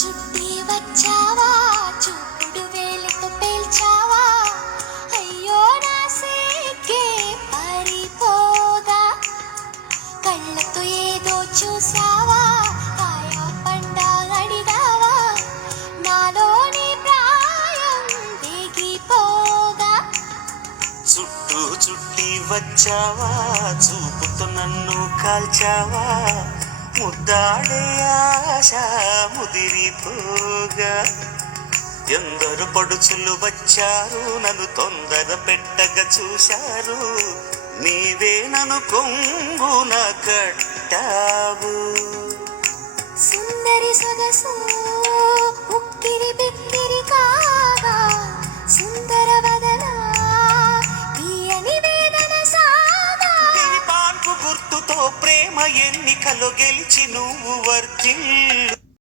చుట్టి వచ్చావా చూపుడు వేలితో పేల్చావా అయ్యో నా సిగ్గే పారిపోదా కళ్ళతో ఏదో చూసావా కాయా పండా అడిగావా నాలోని ప్రాయం దిగిపోగా చుట్టూ చుట్టి వచ్చావా చూపుతో నన్ను కాల్చావా ముద్దాడే ఆశ ముదిరిపోగా ఎందరు పడుచులు వచ్చారు నన్ను తొందర పెట్టగా చూశారు నీవే నన్ను కొంగున కట్టావు సుందరి సొగసు ఉక్కిరి బిక్కిరి కాగా సుందర వదన తీయని వేదన సాగా నీ పాన్పు గుర్తుతో ప్రేమ ఎన్నికలో గెలిచి నువ్వు వర్ధిల్లు